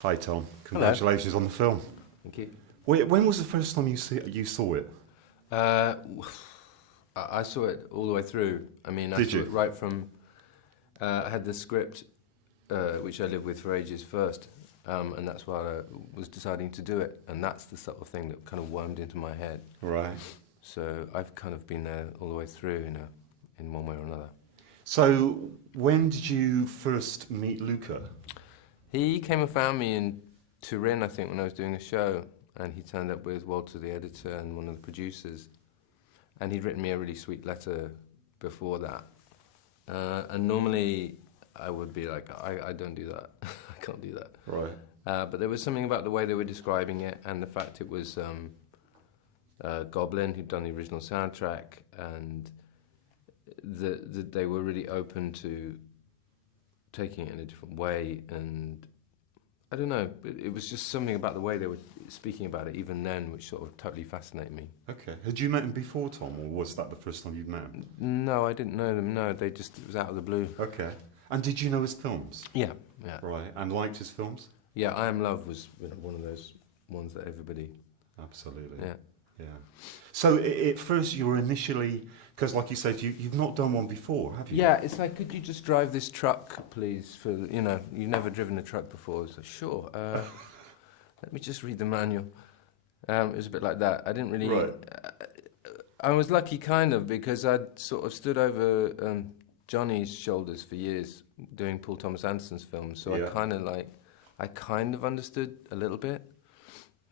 Hi Tom, congratulations on the film. Thank you. When was the first time you saw it? I saw it all the way through. I mean, I Did saw you? it right from. I had the script, which I lived with for ages first, and that's why I was deciding to do it. And that's the sort of thing that kind of wormed into my head. Right. So I've kind of been there all the way through, in one way or another. So when did you first meet Luca? He came and found me in Turin, I think, when I was doing a show, and he turned up with Walter, the editor, and one of the producers. And he'd written me a really sweet letter before that. And normally I would be like, I don't do that. I can't do that. Right. But there was something about the way they were describing it and the fact it was Goblin who'd done the original soundtrack, and they were really open to taking it in a different way. And I don't know, it was just something about the way they were speaking about it even then which sort of totally fascinated me. Okay. Had you met him before, Tom, or was that the first time you'd met him? No, I didn't know them. No, it was out of the blue. Okay. And did you know his films? Yeah. Right. And liked his films? Yeah, I Am Love was one of those ones that everybody... Absolutely. Yeah. So at first you were initially, because like you said, you've not done one before, have you? Yeah, it's like, could you just drive this truck, please? You've never driven a truck before. So sure. Let me just read the manual. It was a bit like that. I didn't really... Right. I was lucky, kind of, because I'd sort of stood over Johnny's shoulders for years doing Paul Thomas Anderson's films. So Yeah. I kind of understood a little bit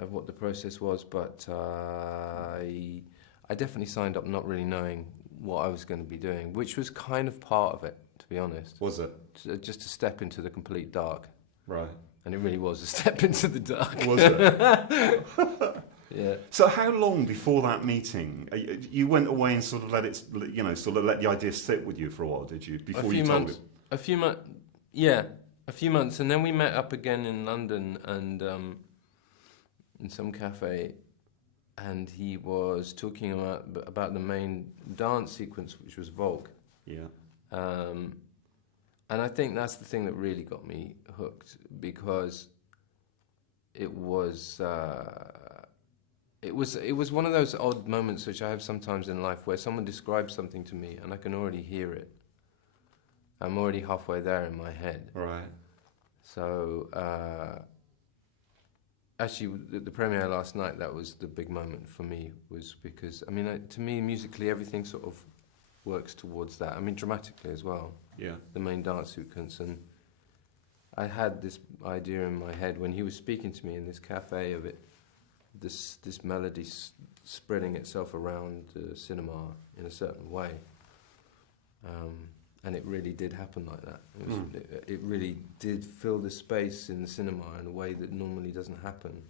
of what the process was, but I definitely signed up not really knowing what I was going to be doing, which was kind of part of it, to be honest. Was it? Just to step into the complete dark. Right. And it really was a step into the dark. Was it? Yeah. So how long before that meeting, you went away and sort of let the idea sit with you for a while, did you? Before you told it? A few months, and then we met up again in London and in some cafe, and he was talking about the main dance sequence, which was Volk. Yeah. And I think that's the thing that really got me hooked, because it was one of those odd moments which I have sometimes in life where someone describes something to me and I can already hear it. I'm already halfway there in my head. Right. So actually, the premiere last night, that was the big moment for me, was because, to me, musically, everything sort of works towards that. Dramatically as well. Yeah. The main dance sequence. And I had this idea in my head when he was speaking to me in this cafe of it, this melody spreading itself around the cinema in a certain way. And it really did happen like that. It really did fill the space in the cinema in a way that normally doesn't happen.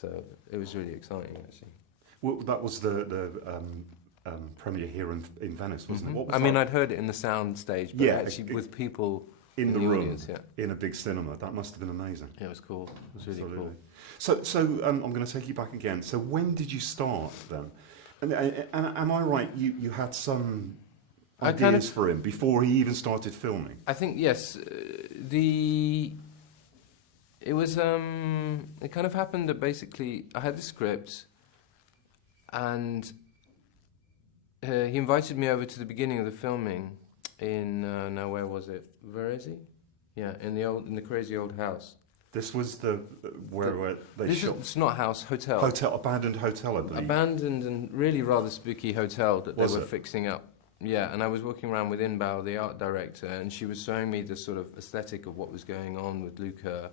So it was really exciting, actually. Well, that was the premiere here in Venice, wasn't it? What was I'd heard it in the sound stage, but actually with people in the room, audience, in a big cinema. That must have been amazing. Yeah, it was cool. It was really Absolutely. cool. So I'm going to take you back again. So when did you start then? And am I right? You had some ideas for him before he even started filming? I think yes. It kind of happened that basically I had the script, and he invited me over to the beginning of the filming in now where was it? Varese? Yeah, in the crazy old house. This was where they shot. It's not house, hotel. Abandoned hotel, I believe. Abandoned and really rather spooky hotel that they were it? fixing up. Yeah, and I was walking around with Inbao, the art director, and she was showing me the sort of aesthetic of what was going on with Luca,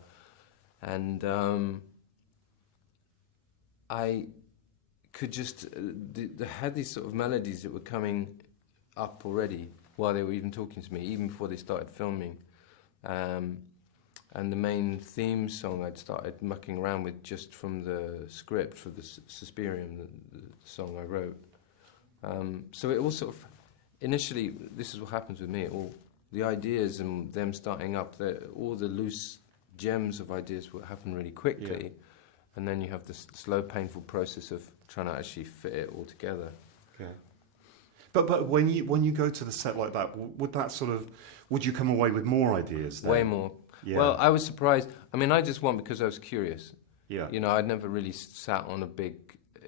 and I could just they had these sort of melodies that were coming up already while they were even talking to me, even before they started filming, and the main theme song I'd started mucking around with just from the script for the Suspiria, the song I wrote. So it all sort of, initially, this is what happens with me, all the ideas and them starting up, all the loose gems of ideas will happen really quickly, and then you have this slow, painful process of trying to actually fit it all together. Okay. But when you go to the set like that, would you come away with more ideas then? Way more. Yeah. Well, I was surprised. I mean, I just won because I was curious. Yeah. You know, I'd never really sat on a big.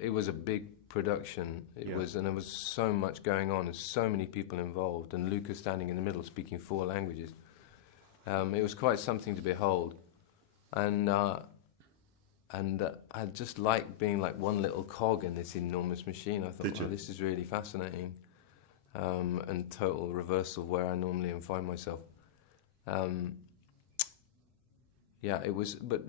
It was a big production. It was, and there was so much going on, and so many people involved, and Luca standing in the middle, speaking 4 languages. It was quite something to behold, and I just liked being like one little cog in this enormous machine. I thought, oh, this is really fascinating, and total reversal of where I normally find myself. Yeah, it was, but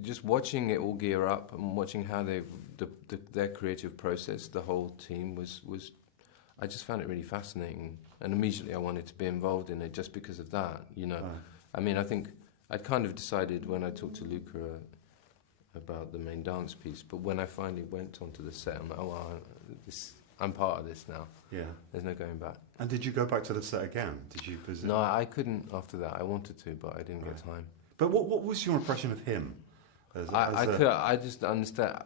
just watching it all gear up and watching how their creative process, the whole team was, I just found it really fascinating, and immediately I wanted to be involved in it just because of that, you know. I mean, I think I'd kind of decided when I talked to Luca about the main dance piece, but when I finally went onto the set, I'm like, oh, well, I'm part of this now. Yeah. There's no going back. And did you go back to the set again? Did you visit? No, I couldn't after that. I wanted to, but I didn't get time. But what was your impression of him? I just understand.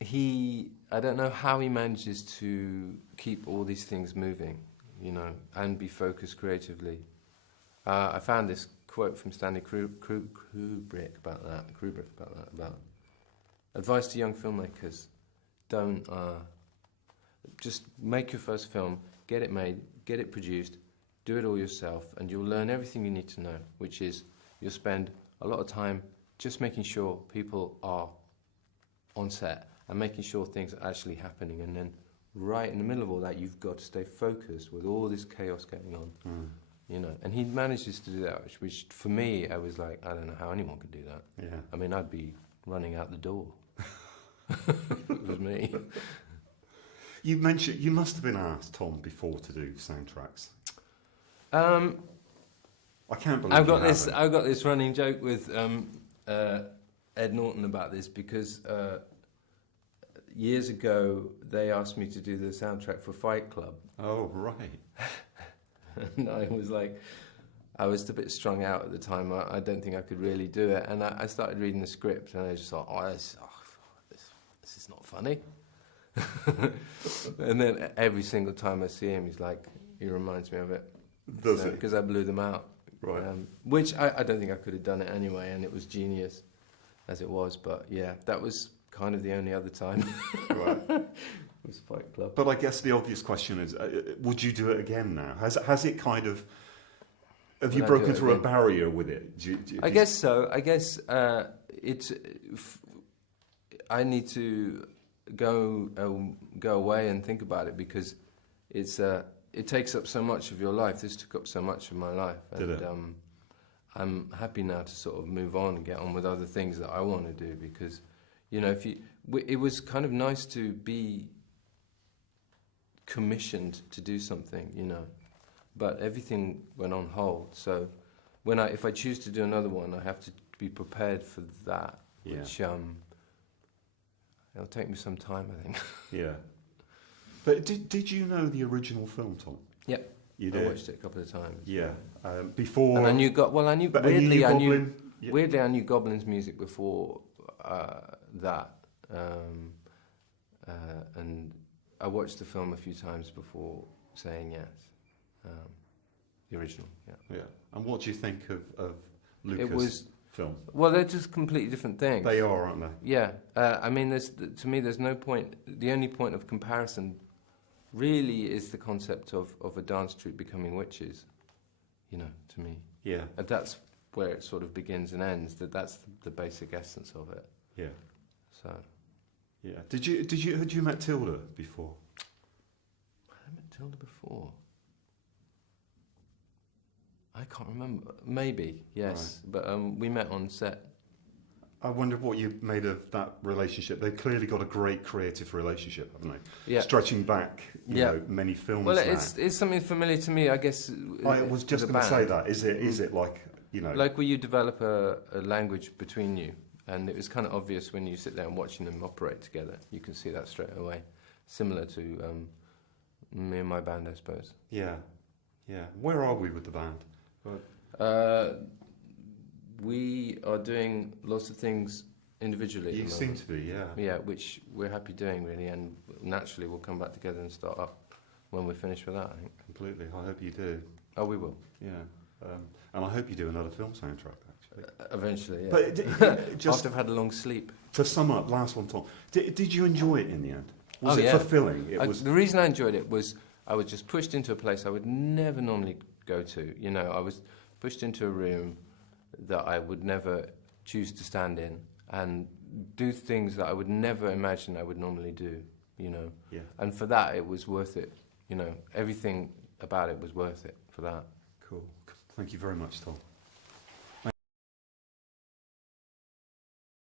I don't know how he manages to keep all these things moving, you know, and be focused creatively. I found this quote from Stanley Kubrick about that. About advice to young filmmakers: don't just make your first film, get it made, get it produced. Do it all yourself, and you'll learn everything you need to know, which is you'll spend a lot of time just making sure people are on set and making sure things are actually happening. And then right in the middle of all that, you've got to stay focused with all this chaos going on, you know. And he manages to do that, which for me, I was like, I don't know how anyone could do that. Yeah. I mean, I'd be running out the door if it was me. You mentioned you must have been asked, Tom, before to do soundtracks. I can't believe I've got this running joke with Ed Norton about this because years ago they asked me to do the soundtrack for Fight Club. Oh, right. And I was like, I was a bit strung out at the time. I don't think I could really do it. And I started reading the script and I just thought, this is not funny. And then every single time I see him, he reminds me of it. Does it? Because I blew them out. Right. Which I don't think I could have done it anyway, and it was genius as it was. But yeah, that was kind of the only other time. Right. It was Fight Club. But I guess the obvious question is, would you do it again now? Has it kind of... Have you broken through a barrier with it? I guess so. I guess I need to go away and think about it because it takes up so much of your life. This took up so much of my life. And I'm happy now to sort of move on and get on with other things that I want to do because, you know, it was kind of nice to be commissioned to do something, you know, but everything went on hold. So if I choose to do another one, I have to be prepared for that, which it'll take me some time, I think. Yeah. But did you know the original film, Tom? Yep. You did? I watched it a couple of times. Yeah. Before... And I knew... Weirdly, I knew Goblin's music before that. And I watched the film a few times before saying yes. The original, yeah. And what do you think of Lucas' film? Well, they're just completely different things. They are, aren't they? Yeah. I mean, to me, there's no point... The only point of comparison really is the concept of a dance troupe becoming witches, you know, to me. Yeah. And that's where it sort of begins and ends. That's the basic essence of it. Yeah. So. Yeah. Had you met Tilda before? I met Tilda before. I can't remember. Maybe, yes. Right. But we met on set. I wonder what you made of that relationship. They've clearly got a great creative relationship, haven't they? Yeah. Stretching back, you know, many films. Well, it's something familiar to me, I guess. I was just going to say that. Is it like, you know... Like where you develop a language between you, and it was kind of obvious when you sit there and watching them operate together. You can see that straight away. Similar to me and my band, I suppose. Yeah. Yeah. Where are we with the band? We are doing lots of things individually. You seem to be, yeah. Yeah, which we're happy doing, really, and naturally we'll come back together and start up when we're finished with that, I think. Completely. I hope you do. Oh, we will. Yeah. And I hope you do another film soundtrack, actually. Eventually, yeah. But just after I've had a long sleep. to sum up, last one, Tom. Did you enjoy it in the end? Was Oh, it yeah. fulfilling? The reason I enjoyed it was I was just pushed into a place I would never normally go to. You know, I was pushed into a room that I would never choose to stand in and do things that I would never imagine I would normally do, you know. Yeah. And for that, it was worth it. You know, everything about it was worth it for that. Cool. Thank you very much, Tom.